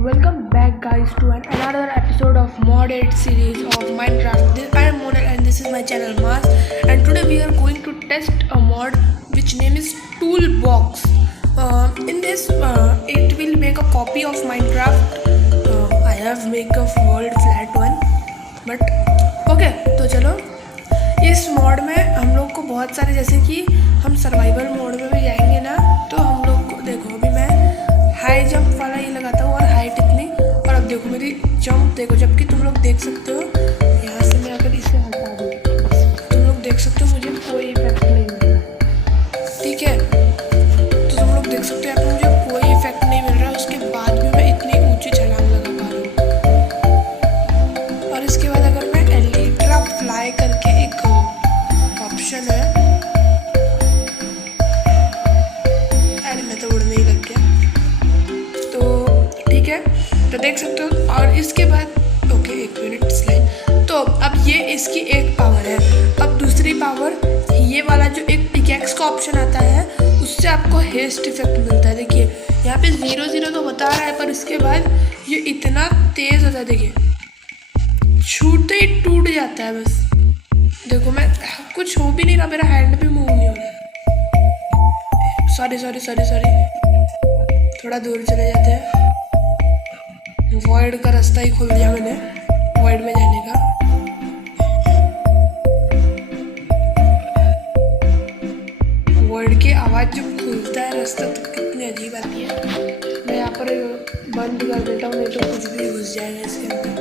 Welcome back guys to another episode of modded series of Minecraft. I am Monal and this is my channel Mars, and today we are going to test a mod which name is Toolbox. In this it will make a copy of Minecraft. I have make a world flat one, but okay, तो चलो इस mode में हम लोग को बहुत सारे, जैसे कि हम सर्वाइवल मोड में भी जाएंगे ना, तो हम लोग को देखो अभी मैं हाई जंप वाला ये लगाता हूँ और हाइट इतनी, और अब देखो मेरी जंप देखो, जबकि तुम लोग देख सकते हो यहाँ से मैं अगर इसे हटा दूँ तुम लोग देख सकते हो मुझे कोई इफेक्ट नहीं मिल रहा है, ठीक है। तो तुम लोग देख सकते हो यहाँ पे मुझे कोई इफेक्ट नहीं मिल रहा है, उसके बाद भी मैं इतनी ऊँची छलांग लगा पा रहा हूँ। और इसके बाद अगर मैं एलिट्रा फ्लाई करके एक ऑप्शन है, अरे मैं तो उड़ने ही लग गया, ठीक है, तो देख सकते हो। और इसके बाद ओके एक मिनट स्लाइड, तो अब ये इसकी एक पावर है। अब दूसरी पावर ये वाला जो एक पिकैक्स का ऑप्शन आता है उससे आपको हेस्ट इफेक्ट मिलता है। देखिए यहाँ पे 0-0 तो बता रहा है, पर इसके बाद ये इतना तेज होता है, देखिए छूटते ही टूट जाता है बस। देखो मैं कुछ हो भी नहीं रहा, मेरा हैंड भी मूव नहीं हो रहा। सॉरी थोड़ा दूर चले जाते हैं। वॉइड का रास्ता ही खोल दिया मैंने, वॉइड में जाने का। वॉइड की आवाज़ जब खुलता है रास्ता तो कितनी अजीब आती है। मैं यहाँ पर बंद कर देता हूँ, नहीं तो कुछ भी घुस जाएगा इसके अंदर।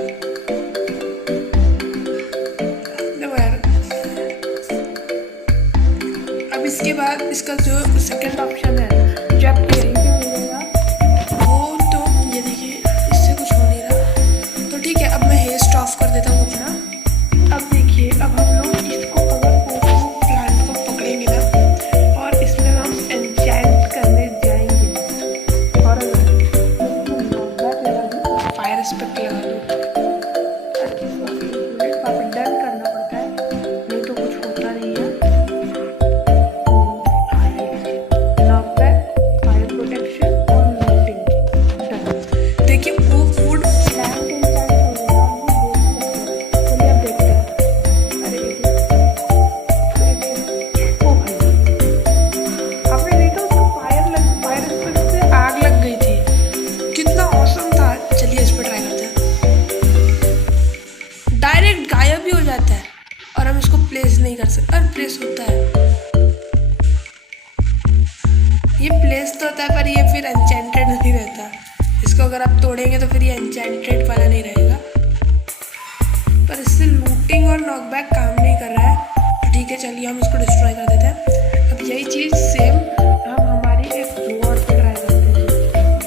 देखो यार, अब इसके बाद इसका जो सेकंड ऑप्शन है जो आपको यहीं पे मिलेगा, वो तो ये देखिए इससे कुछ हो नहीं रहा, तो ठीक है। अब मैं हेस्ट ऑफ कर देता हूँ अपना। अब देखिए अब हम लोग इसको अगर प्लांट को पकड़ेंगे ना और इसमें हम एन्चेंट करने जाएंगे, और फायर स्पेक्ट लगा दो, डन करना पड़ता है, नहीं तो कुछ होता नहीं है। डायरेक्ट गायब भी हो जाता है और हम इसको प्लेस नहीं कर सकते, और प्लेस होता है, ये प्लेस तो होता है पर ये फिर एन्चेंटेड नहीं रहता। इसको अगर आप तोड़ेंगे तो फिर ये एन्चेंटेड वाला नहीं रहेगा, पर इससे लूटिंग और नॉकबैक काम नहीं कर रहा है, तो ठीक है चलिए हम इसको डिस्ट्रॉय कर देते हैं। अब यही चीज़ सेम हम हमारी एक वॉर पे ट्राई करते हैं।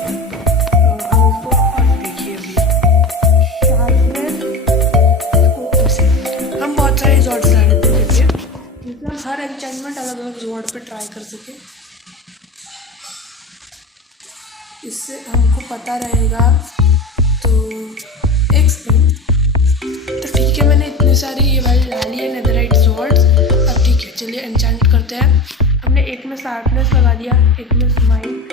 हम इसको और देखिए अभी हम बहुत सारे रिजॉर्ट्स ला लेते हैं, देखिए हर एन्चेंटमेंट अलग अलग रिजॉर्ट पे ट्राई कर सके, इससे हमको पता रहेगा। तो एक सेकंड, तो ठीक है मैंने इतनी सारी ये वाली ला ली है नेदरराइट स्वॉर्ड्स। अब ठीक है चलिए एन्चेंट करते हैं। हमने एक में शार्पनेस लगा दिया, एक में स्माइट,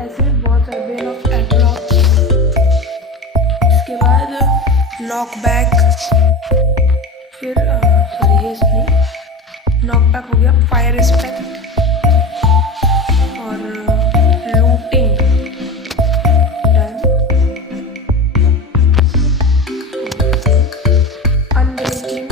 ऐसे बहुत सारे बेन ऑफ एटलॉक, इसके बाद नॉकबैक, फिर सॉरी ये इसमें नॉकबैक हो गया, फायर स्पेक्ट और लूटिंग डन, अनब्रेकिंग,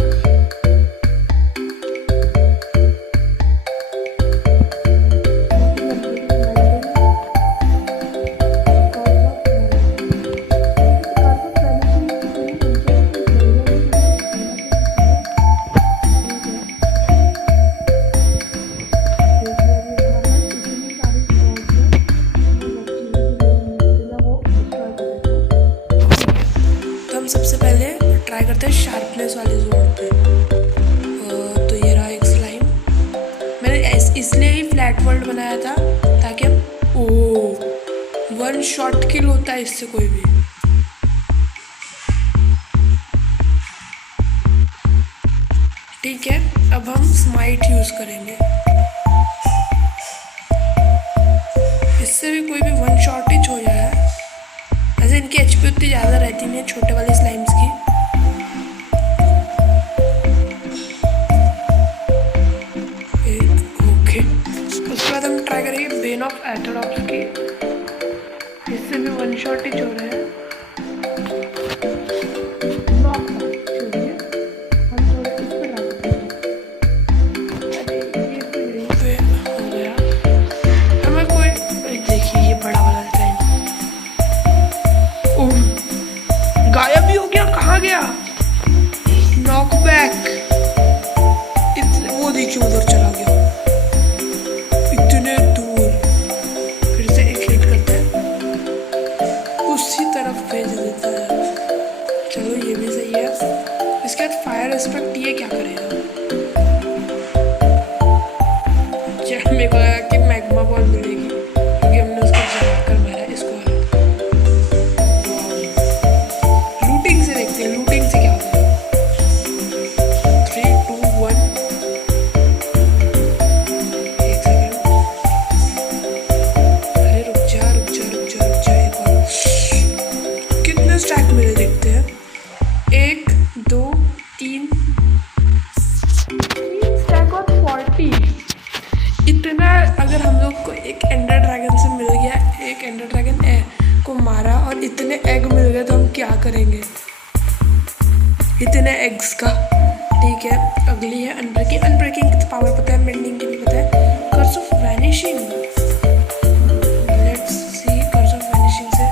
सबसे पहले ट्राई करते हैं शार्पनेस वाले जोन पे। तो ये रहा एक स्लाइम, मैंने इसलिए ही फ्लैट वर्ल्ड बनाया था ताकि हम 1 शॉट किल होता है इससे कोई भी। ठीक है अब हम स्माइट यूज करेंगे, इससे भी कोई भी 1 शॉट ही हो जाए शॉट ही हो रहा है। चलिए हम थोड़ा इस पर डालते हैं। अरे ये तो यहीं पे हो गया। हमें कोई देखिए ये बड़ा वाला डिजाइन गायब ही हो गया। कहाँ गया? नॉकबैक। वो देखिए उधर चला गया इतने दूर। फिर से एक हिट करते हैं, उसी तरफ भेज देता है। चलो ये भी सही है। इसके बाद फायर एस्पेक्ट ये क्या करेगा? मेरे को लगा कि मैग्मा बॉल मिलेगी क्योंकि हमने उसको जला कर मारा इसको। लूटिंग से देखते हैं, लूटिंग से क्या होता है। 3, 2, 1। एक सेकेंड। अरे रुक जा एक और। कितने स्टैक मिले देखते हैं। 1, 2, 3 स्टैक और 40। इतना अगर हम लोग को एक एंडर ड्रैगन से मिल गया, एक एंडर ड्रैगन को मारा और इतने एग मिल गए तो हम क्या करेंगे इतने एग्स का। ठीक है, अगली है अनब्रेकिंग। अनब्रेकिंग की तो पावर पता है, मेंडिंग की भी पता है। Curse of vanishing. Let's see curse of vanishing से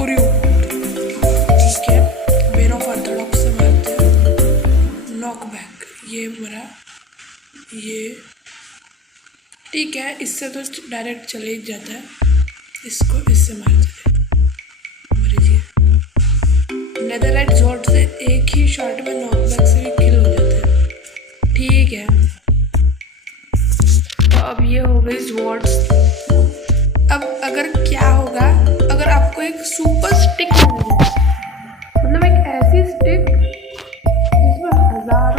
ओरियो। ठीक है, बेन ऑफ ऑर्थोडॉक्स से मारते हैं। नॉकबैक ये मरा, ये ठीक है। इससे तो डायरेक्ट चले ही जाता है। इसको इससे मार देते मरीजिए। नेदरलाइट स्वॉर्ड से एक ही शॉट में नॉकबैक से भी किल हो जाता है। ठीक है, तो अब ये हो गई स्वॉर्ड्स। अब अगर क्या होगा अगर आपको एक सुपर स्टिक मिल जाए, मतलब एक ऐसी स्टिक जिसमें हजार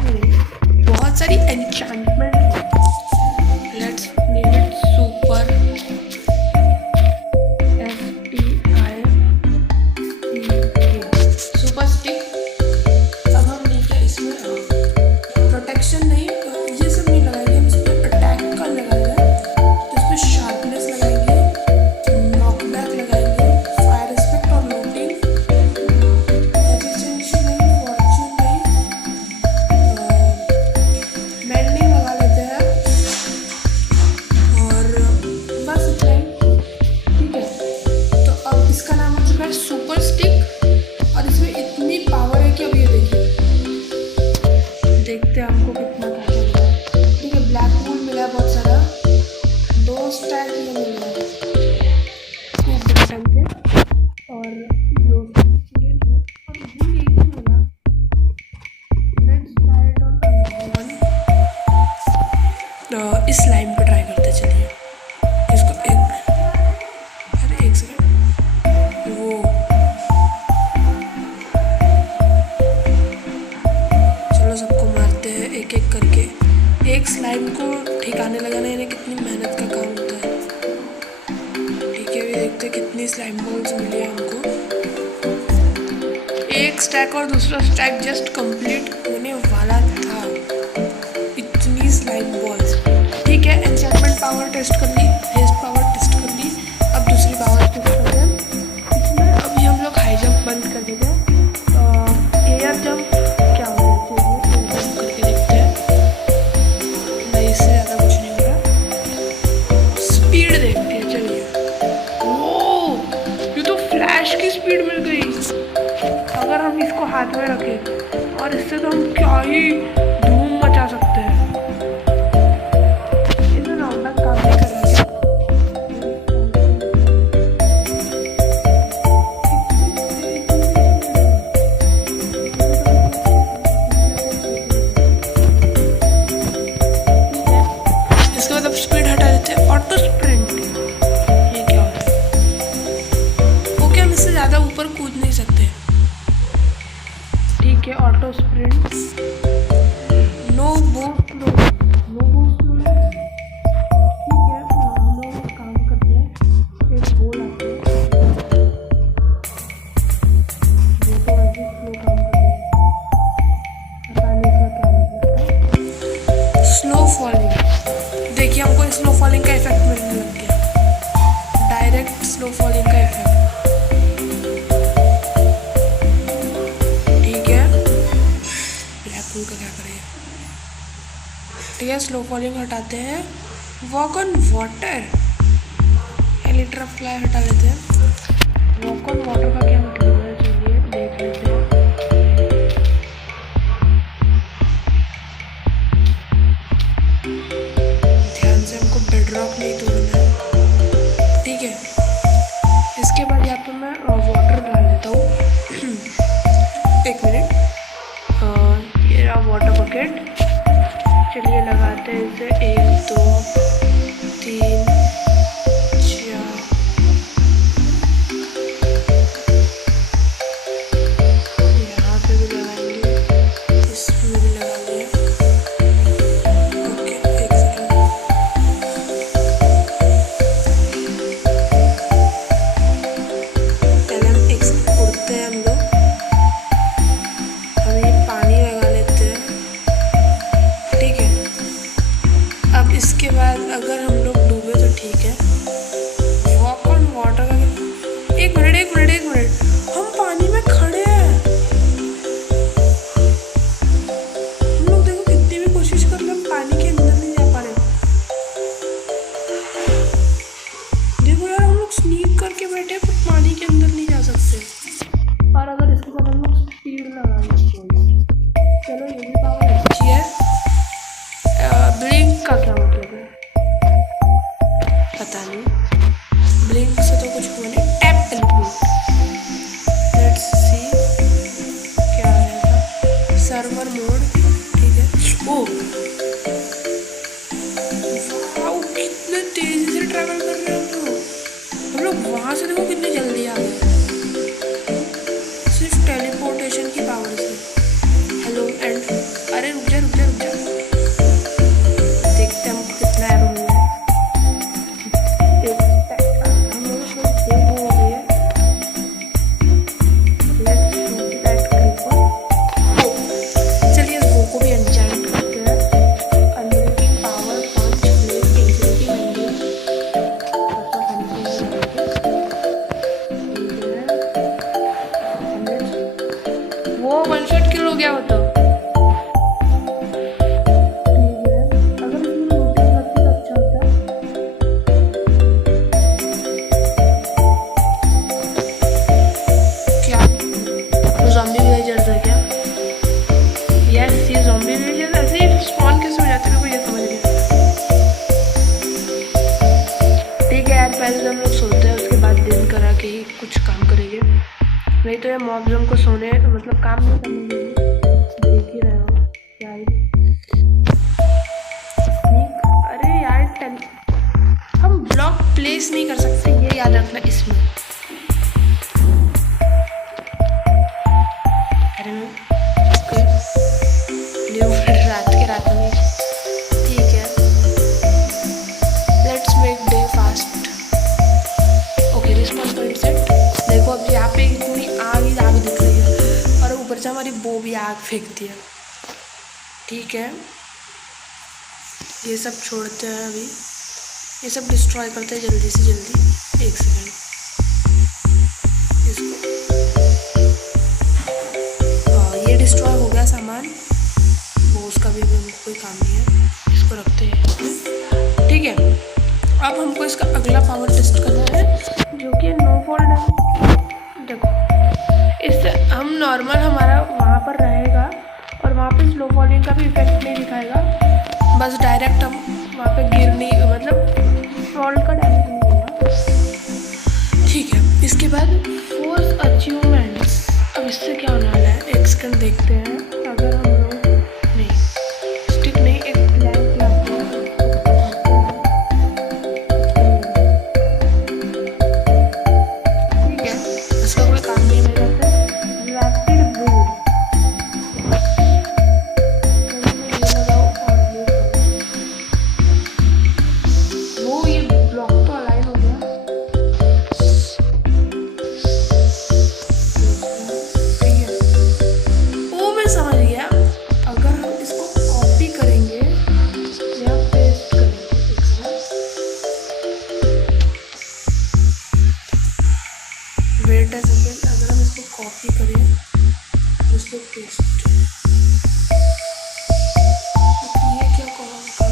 में बहुत सारी enchantment. Let's name it super super stick. अब हम नीचे इसमें प्रोटेक्शन नहीं, ये सब नहीं लगाएंगे, हम इसमें अटैक का लगाएंगे। तो इसमें शार्पनेस लगाएंगे, नॉकबैक लगाएंगे, फायर एस्पेक्ट और लूटिंग, एफिशिएंसी नहीं, फॉर्च्यून नहीं, मेंडिंग लगा लेते हैं और बस इतना ही। ठीक है, तो अब इसका नाम हो चुका है सुपर स्टिक और इसमें इतनी पावर है कि अब ये देखते हैं आपको कितना पावर है। ठीक है, ब्लैक वूल मिला है बहुत सारा, 2 स्टैक ये मिल रहा है खूब बटन के, और जो और वूल एक ही मिला। Let's try it on one. इस लाइन पे ट्राई करते चलिए इसको। एक सेकंड। वो चलो सबको मारते हैं एक एक करके। एक स्लाइम को ठिकाने लगाना यानी कितनी मेहनत का काम होता है। ठीक है, अभी देखते हैं कितनी स्लाइम बॉल्स मिली है हमको। एक स्टैक और दूसरा स्टैक जस्ट कंप्लीट होने वाला था। इतनी स्लाइम बॉल्स। ठीक है, एन्चेंटमेंट पावर टेस्ट कर ली, हेस्ट पावर टेस्ट कर ली। अब दूसरी पावर टेस्ट करते हैं। इसमें अभी हम लोग हाई जंप बंद कर देते हैं। एयर जंप क्या होना चाहिए एयर जंप करके देखते हैं। नहीं, इससे ज़्यादा कुछ नहीं हो रहा। स्पीड देखते हैं चलिए। ओह, ये तो फ्लैश की स्पीड मिल गई। अगर हम इसको हाथ में रखें और इससे तो हम क्या ही धूम मचा सकते हैं। इसे नॉकबैक काम नहीं कर रहा है। इसके बाद अब स्पीड हटा देते हैं। ऑटो स्प्रिंट ये क्या होता है? ओके, हम इससे ज़्यादा ऊपर कूद नहीं सकते। ठीक है, ऑटो स्प्रिंट गया, स्लो फॉलिंग हटाते हैं। Walk on water, elytra fly हटा लेते हैं। वॉक ऑन वाटर का क्या मतलब है, चलिए देख लेते हैं। ध्यान से, हमको बेडरॉक नहीं तोड़ना है, ठीक है। इसके बाद यहाँ पे मैं वाटर डाल लेता हूँ। एक मिनट, ये रहा वाटर बकेट। चलिए लगाते हैं इसे, 1 2 3 4। यहाँ पे भी लगाएंगे, इसमें भी लगा लिया। ओके, एक सेकेंड। पहले हम उड़ते हैं हम लोग, हम ये पानी लगा लेते हैं, ठीक है। अब इसके बाद अगर हम लोग डूबे तो ठीक है। वॉक ऑन वाटर का एक मिनट एक मिनट एक मिनट, हम पानी में खड़े हैं। हम लोग देखो कितनी भी कोशिश कर ले, हम पानी के अंदर नहीं जा पा रहे। देखो यार, हम लोग स्नीक करके बैठे पर पानी के अंदर नहीं जा सकते। और अगर इसके साथ हम लोग स्पीड लगा लें, चलो ये भी पावर अच्छी है। ब्लिंक का क्या मतलब है पता नहीं, ब्लिंक से तो कुछ हुआ नहीं। टैप टेलीपोर्ट, लेट्स सी क्या आएगा। सर्वर मोड, ठीक है। ओ वाओ, कितने तेजी से ट्रैवल कर रहे हैं हम लोग। वहाँ से देखो कितने जल्दी आ गए, सिर्फ टेलीपोर्टेशन की पावर से। हेलो एंड, अरे रुक जा रुक जा रुक जा, देखते हैं हमको कितना एरो मिला है। हम लोग को सेव हो गई है। Let's shoot that creeper. चलिए इस बो को भी एन्चेंट करते हैं। Unlimited power, 5 flame, infinity mending. वो 1 शॉट किल हो गया, होता पहले हम लोग सोते हैं, उसके बाद दिन करा के ही कुछ काम करेंगे, नहीं तो ये मॉब्स हमको सोने मतलब काम नहीं करने देंगे। देख ही रहे हो यार, अरे यार हम ब्लॉक प्लेस नहीं कर सकते, ये याद रखना इसमें। अरे रात में, ठीक है। Let's make day fast. Okay, response point set. देखो अब यहाँ पे इतनी आग दिख रही है, और ऊपर से हमारी बो भी आग फेंकती है, ठीक है। ये सब छोड़ते हैं अभी, ये सब डिस्ट्रॉय करते हैं जल्दी से जल्दी। एक सेकेंड, इसको ये डिस्ट्रॉय हो गया सामान, वो उसका भी कोई काम नहीं है, इसको रखते हैं, ठीक है। अब हमको इसका अगला पावर टेस्ट करना है, जो कि नो फॉल्ट है। देखो, इससे हम नॉर्मल हमारा वहाँ पर रहेगा, और वहाँ पे स्लो फॉलिंग का भी इफेक्ट नहीं दिखाएगा, बस डायरेक्ट हम वहाँ पे गिरने, मतलब फॉल्ट का डैमेज नहीं होगा, ठीक है। इसके बाद फोर्स अचीवमेंट्स, अब इससे क्या होने वाला है, एक सेकंड देखते हैं। अगर हम लोग स्टिक नहीं, एक प्लैंक लाते हैं, ठीक है। इसका कोई काम नहीं मेरे से। रैपिड ब्रूड, ये लगाओ और ये करो। वो ये ब्लॉक तो अलाइन हो गया, ठीक है। वो मैं समझ गया। अगर हम इसको कॉपी करेंगे या पेस्ट करेंगे, वेट अ सेकेंड, अगर हम इसको कॉपी करें इसको पेस्ट, ये क्या काम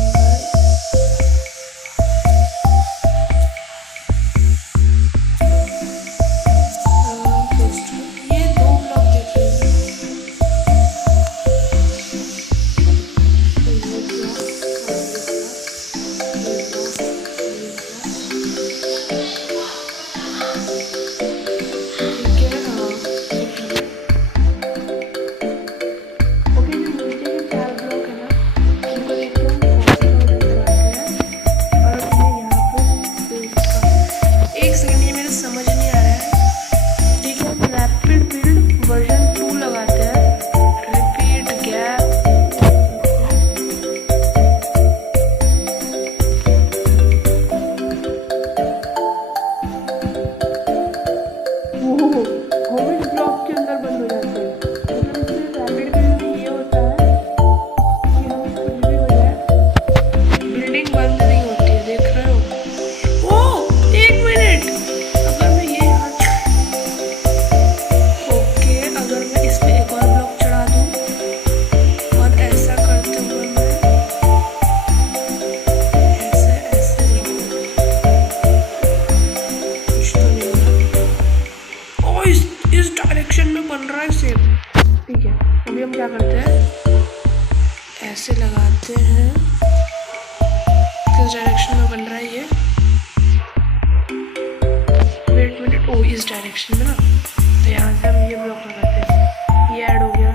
इस डायरेक्शन में ना, तो यहाँ से हम ये ब्लॉक लगाते हैं, ये ऐड हो गया,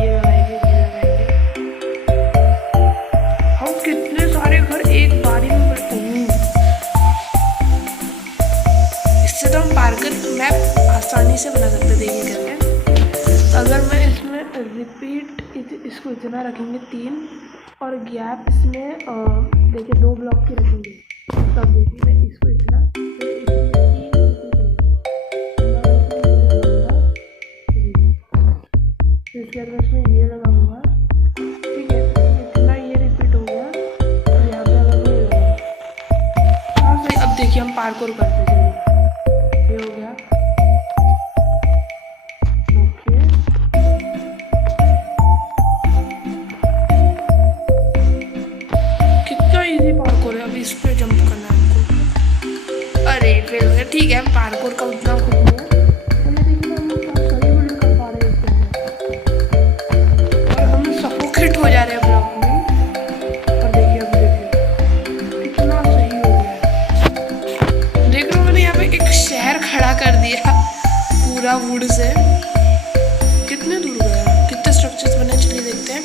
ये लगाएंगे, ये लगाएंगे। हम कितने सारे घर एक बारी में बनाते हैं। इससे तो हम पार्कर मैप आसानी से बना सकते, देखिए करके। अगर मैं इसमें रिपीट इसको इतना रखेंगे 3 और गैप इसमें देखिए 2 ब्लॉक की रखेंगे, तब देखिए मैं इसको इतना इसके बाद मैं इसमें ये लगाऊंगा, ठीक है। इतना ये रिपीट हो गया और यहाँ पे अगर ये लगाऊंगा। हाँ सही। अब देखिए हम पार्कोर करते हैं, ये हो गया, ओके। कितना इजी पार्कोर है। अब इस पे जंप करना है हमको। अरे फेल हो गया, ठीक है। हम पार्कोर का उतना खुद नहीं है, हो जा रहे हैं ब्लॉक में। और देखिए अब देखिए कितना सही हो गया है। देख रहे हो मैंने यहाँ पे एक शहर खड़ा कर दिया पूरा वुड से। कितने दूर गया, कितने स्ट्रक्चर्स बने, चलिए देखते हैं।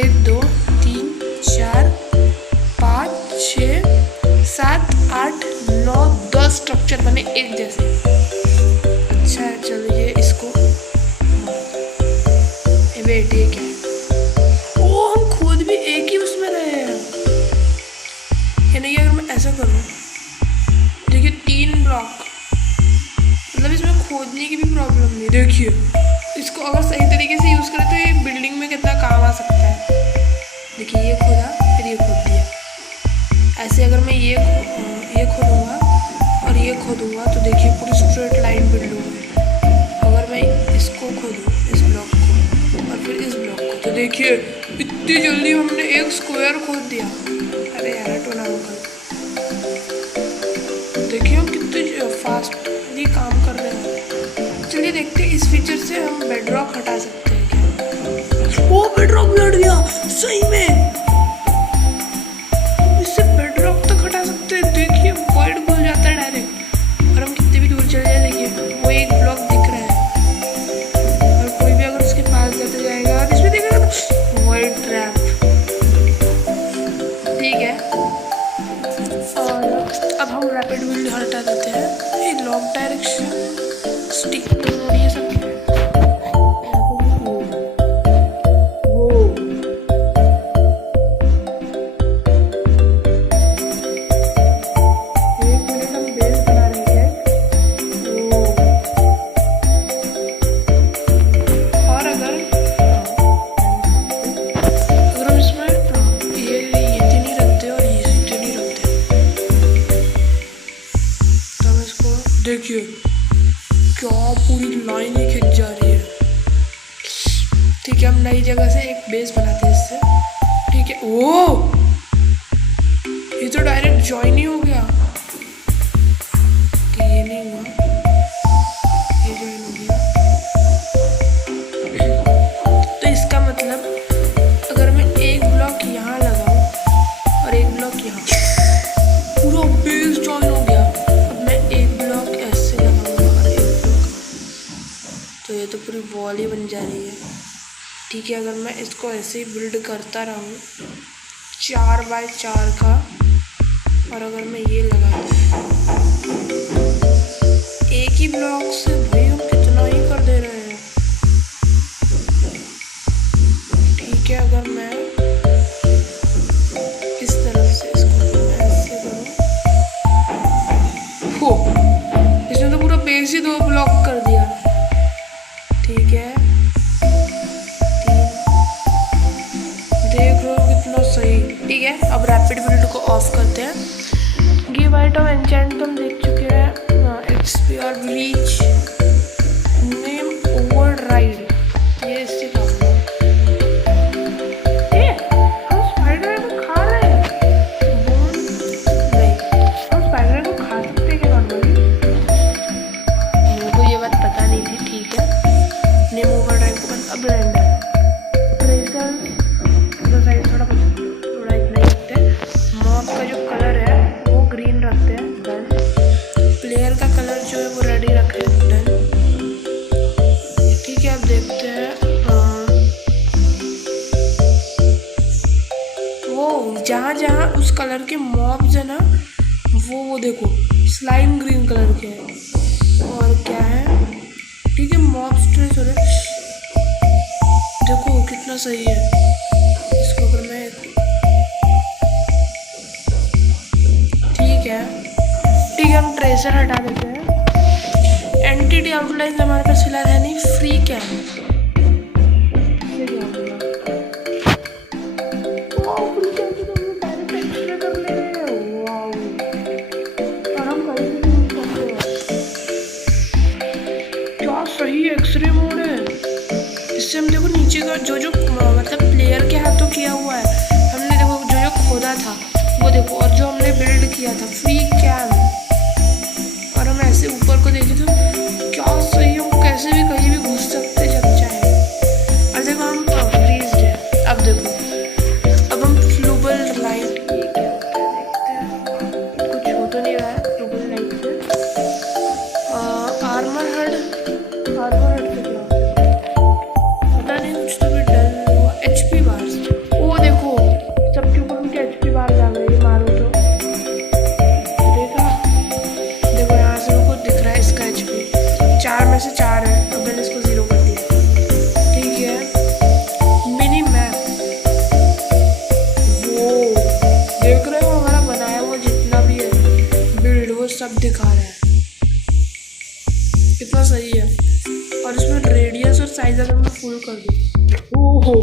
1 2 3 4 5 6 7 8 9 10 स्ट्रक्चर बने एक जैसे। अच्छा है, चलिए इसको वेट, ये क्या है? यानी अगर मैं ऐसा करूँ, देखिए 3 ब्लॉक, मतलब इसमें खोदने की भी प्रॉब्लम नहीं। देखिए इसको अगर सही तरीके से यूज़ करें तो ये बिल्डिंग में कितना काम आ सकता है। देखिए ये खोदा, फिर ये खोद दिया। ऐसे अगर मैं ये खोदूँगा और ये खोदूँगा तो देखिए पूरी स्ट्रेट लाइन बिल्ड होगी। अगर मैं इसको खोदूँ, इस ब्लॉक को और फिर इस ब्लॉक को, तो देखिए इतनी जल्दी हमने एक स्क्वायर खोद दिया। अरे यार टोना अंकल, देखिए हम कितने फास्टली काम कर रहे हैं। चलिए देखते हैं इस फीचर से हम बेडरॉक हटा सकते हैं क्या। वो बेडरॉक भी हट गया सही में। इससे बेडरॉक तक हटा सकते हैं। देखिए वॉइड खुल जाता है डायरेक्ट, और हम कितने भी दूर चले जाए देखिए वो एक ब्लॉक दिख रहा है, और कोई भी अगर उसके पास जाते जाएगा और इसमें देखेगा वॉइड ट्रैप, ठीक है। और अब हम रैपिड बिल्ड हटा देते हैं। ये लॉक डायरेक्शन स्टिक ये सब देखिए क्या पूरी लाइन ही खिंच जा रही है। ठीक है, हम नई जगह से एक बेस बनाते हैं इससे, ठीक है। ओ ये तो डायरेक्ट ज्वाइन ही हो गया, ये नहीं हुआ, ये ज्वाइन हो गया। तो इसका मतलब अगर मैं एक ब्लॉक यहाँ लगाऊं और एक ब्लॉक यहाँ, पूरा बेस ज्वाइन हो गया। अब मैं एक ब्लॉक ऐसे लगाऊंगा और एक ब्लॉक, तो ये तो पूरी वॉल ही बन जा रही है। ठीक है, अगर मैं इसको ऐसे ही बिल्ड करता रहूँ 4 बाय 4 का, और अगर मैं ये लगा दूँ एक ही ब्लॉक से, भाई हम कितना ही कर दे रहे हैं। ठीक है, अगर मैं इस तरफ से इसको ऐसे करूँ, हो इसने तो पूरा बेस ही 2 ब्लॉक कर दिया। ठीक है, 3, देख लो कितना सही। ठीक है, अब रैपिड बिल्ड को ऑफ करते हैं। गिव आइटम एन्चेंट तो हम देख चुके हैं। एक्सपी और ब्लीच, नेम ओवरराइड, ये इससे काम है। हम स्पाइडर को खा रहे हैं, नहीं हम स्पाइडर को खा सकते हैं क्या नॉर्मली? मुझको ये बात पता नहीं थी। ठीक है, नेम ओवरराइड को बंद। अब रेंडर ट्रेसर साइड थोड़ा इतना ही रखते हैं। मॉब का जो कलर है वो ग्रीन रखते हैं। प्लेयर का कलर जो है वो रेडी रखें। जहाँ जहाँ उस कलर के मॉब्स है ना, वो देखो स्लाइम ग्रीन कलर के हैं। और क्या है, ठीक है, मॉब्स ट्रेस हो रहे, देखो कितना सही है। इसको अगर मैं, ठीक है, हम ट्रेसर हटा देते हैं। एंटिटी आउटलाइन हमारे पास फिलहाल है नहीं। फ्री कैम, सही एक्सरे मोड है। इससे हम देखो नीचे का जो जो मतलब प्लेयर के हाथों किया हुआ है, हमने देखो जो जो खोदा था वो देखो, और जो हमने बिल्ड किया था फ्री कैम, और हम ऐसे ऊपर को देखें तो क्या सही, हम कैसे भी कहीं भी घुस सकते जब चाहे। और देखो हम फ्रीज है। अब देखो, अब हम फ्लूबल लाइट, कुछ हो तो नहीं रहा है फ्लूबल लाइट से। आर्मर हेड से क्या पता नहीं, कुछ तो भी डल हुआ। HP बार्स, वो देखो सबके ऊपर उनके HP बार्स आ गए, मारो तो देखा, देखो यहाँ से मेरे को दिख रहा है इसका HP 4 में से 4 है। अब मैंने इसको 0 कर दिया, ठीक है। मिनी मैप, वो देख रहे हो हमारा बनाया हुआ जितना भी है बिल्ड, वो सब दिखा रहा है, कितना सही है। और इसमें रेडियस और साइज अगर मैं फुल कर दूँ, हो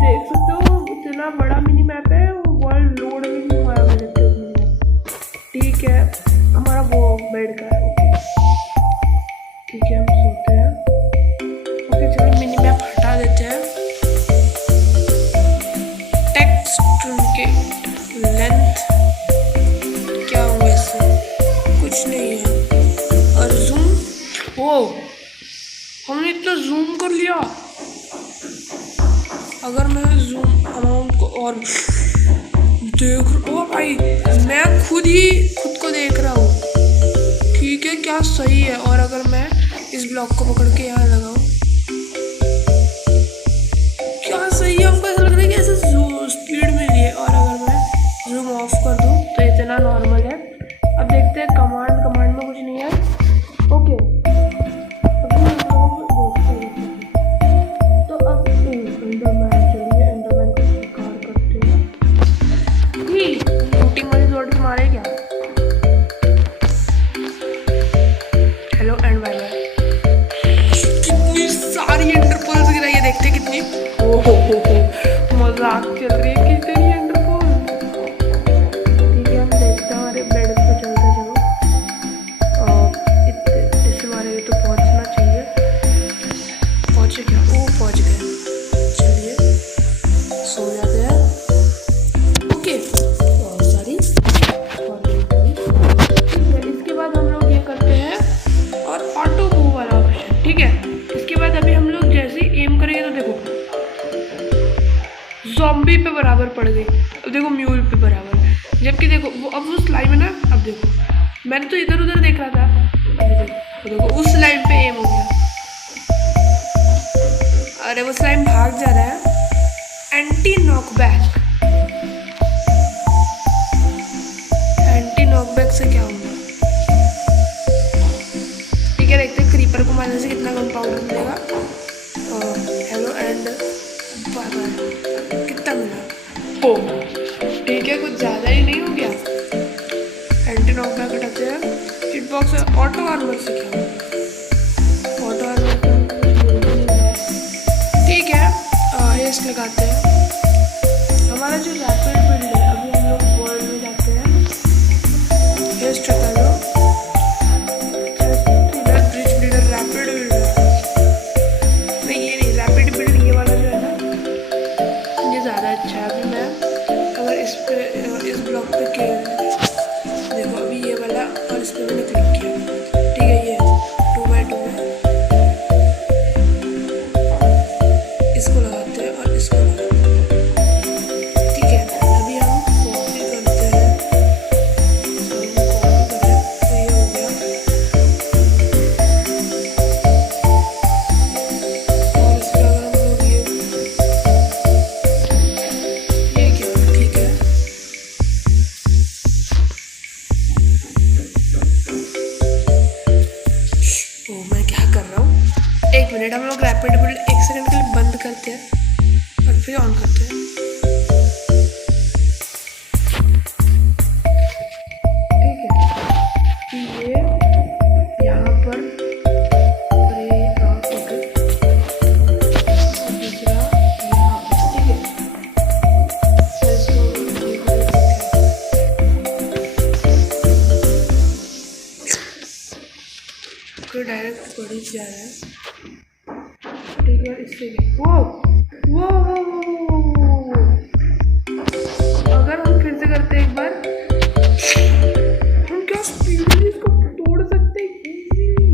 देख सकते हो इतना बड़ा मिनी मैप है। वो वर्ल्ड लोड भी नहीं हुआ है मैंने तो, ठीक है। हमारा वो बेड का है, ठीक है, हम सोते हैं। ओके चलो मिनी मैप हटा देते हैं। टेक्स्ट के लेंथ क्या हुआ इससे, कुछ नहीं है। और जूम, ओ हमने इतना जूम कर लिया। अगर मैं जूम अमाउंट को और देख, ओ भाई मैं खुद को देख रहा हूँ, ठीक है, क्या सही है। और अगर मैं इस ब्लॉक को पकड़ के यहाँ लगाऊँ, क्या सही है, हमको ऐसा लग रहा है कि ऐसे स्पीड मिली है। और अगर मैं जूम ऑफ कर दूँ तो इतना नॉर्मल है। अब देखते हैं कमांड में कुछ नहीं है। ओके तो अब एंडरमैन, चलिए एंडरमैन को स्वीकार करते हैं। शूटिंग वाली जोड़ के मारे क्या, हेलो एंड बाय बाय। कितनी सारी एंडरपोल्स गिराई है, देखते कितनी, ओहो मजाक चल रही है कितनी एंडरपोल। ठीक है, हम देखते हैं हमारे बेड पे चलते चलो, इससे हमारे तो पहुंचना चाहिए। पहुंचे क्या, वो पहुंच गए, चलिए सो जाते हैं। ओके सॉरी, इसके बाद हम लोग ये करते हैं और ऑटो मूव वाला ऑप्शन, ठीक है। इसके बाद अभी हम लोग जैसे ही एम करेंगे तो देखो ज़ॉम्बी पे बराबर पड़ गई, अब देखो म्यूल पे बराबर, जबकि देखो वो अब वो स्लाइम है ना। अब देखो मैंने तो इधर उधर देख रहा था, अभी देखो उस स्लाइम पे एम हो गया। अरे वो स्लाइम भाग जा रहा है। एंटी नॉकबैक, एंटी नॉकबैक से क्या होगा, ठीक है, देखते हैं क्रीपर को मारने से कितना कंपाउंड मिलेगा। हेलो एंड बाय बाय, कितना मिला, ओ ठीक है, कुछ ज़्यादा ही नहीं हो गया। एंटी नॉकबैक हटाते हैं। हिट बॉक्स ऑटो आर्मर से क्या होगा, ऑटो आर्मर ठीक है। हेस्ट लगाते हैं। हमारा जो रैपिड बिल्ड है, अभी हम लोग वर्ल्ड में जाते हैं। हेस्ट हटा दो, ब्रिज बिल्डर रैपिड बिल्ड नहीं, ये नहीं रैपिड बिल्ड, ये वाला जो है ना ये ज़्यादा अच्छा है। अभी मैं अगर इस पे इस ब्लॉक पे देखो, अभी ये वाला और इस पे मैंने क्लिक किया, ठीक है, ये 2x2 है। इसको लगाते हैं और इसको लगाते हैं, ठीक है। अभी हम कॉपी करते हैं, तो ये हो गया। और इस पर अगर हम लोग ये क्या, मिनट हम लोग रैपिड बिल्ड एक सेकंड के लिए बंद करते हैं और फिर ऑन करते हैं। ठीक है, ये यहाँ पर और ये ओके, दूसरा यहाँ पर। ठीक है, तो डायरेक्ट पड़ ही जा रहा है। ठीक है, इससे वो वो वो वो वो अगर हम फिर से करते हैं एक बार, हम क्या स्पीडली इसको तोड़ सकते हैं इजीली।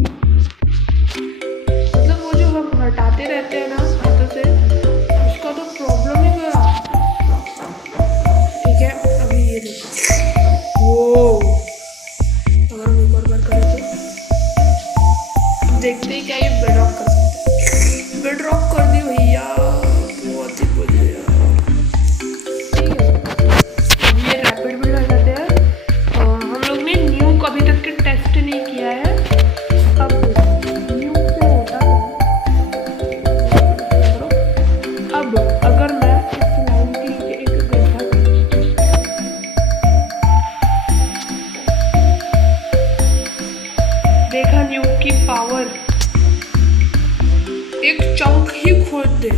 मतलब वो जो हम हटाते रहते हैं ना हाथों से, उसका तो प्रॉब्लम ही गया। ठीक है, अभी ये देखो, वो अगर हम एक और बार करें तो देखते हैं क्या ये बेडरॉक कर सकते हैं। बेडरॉक कर दी भैया, बहुत ही बढ़िया। ठीक है, अब ये रैपिड बिल्ड हो जाते हैं। हम लोग ने न्यू अभी तक के टेस्ट नहीं किया है। अब न्यू से होता है। अब अगर मैं इस लाइन के नीचे एक देखा न्यू की पावर, एक चंक ही खोद दे।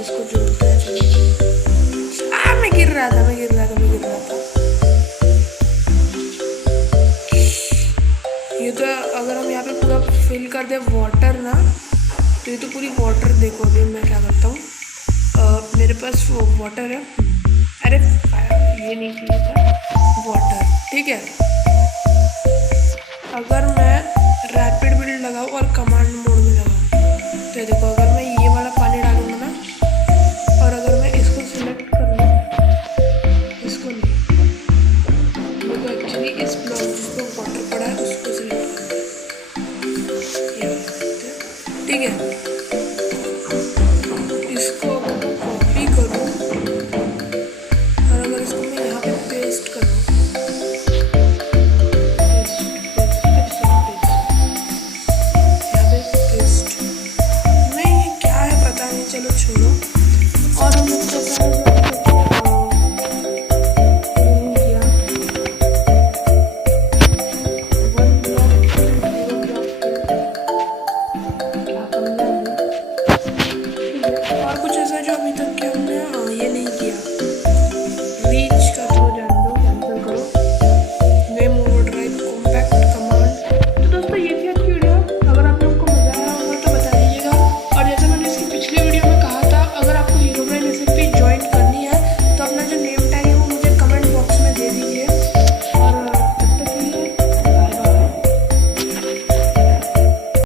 इसको जोड़ते हैं। मैं गिर रहा था। ये तो अगर हम यहाँ पे पूरा फिल कर दे वाटर ना, तो ये तो पूरी वाटर। देखो अभी मैं क्या करता हूँ, मेरे पास वो वाटर है। अरे ये नहीं चाहिए था वाटर। ठीक है, अगर मैं रैपिड बिल्ड लगाऊँ और कमांड मोड में लगाऊँ, तो देखो अगर मैं ये वाला पानी डालूंगा ना, और अगर मैं इसको सिलेक्ट कर लूँ, इसको नहीं, मेरे को एक्चुअली इस ब्लॉक जिसको वाटर पड़ा है उसको सिलेक्ट करना। ठीक है, इसको कॉपी करूँ और अगर इसको मैं यहाँ पे पेस्ट करूँ, चलो छोड़ो। और हम लोग क्या और कुछ ऐसा जो अभी तक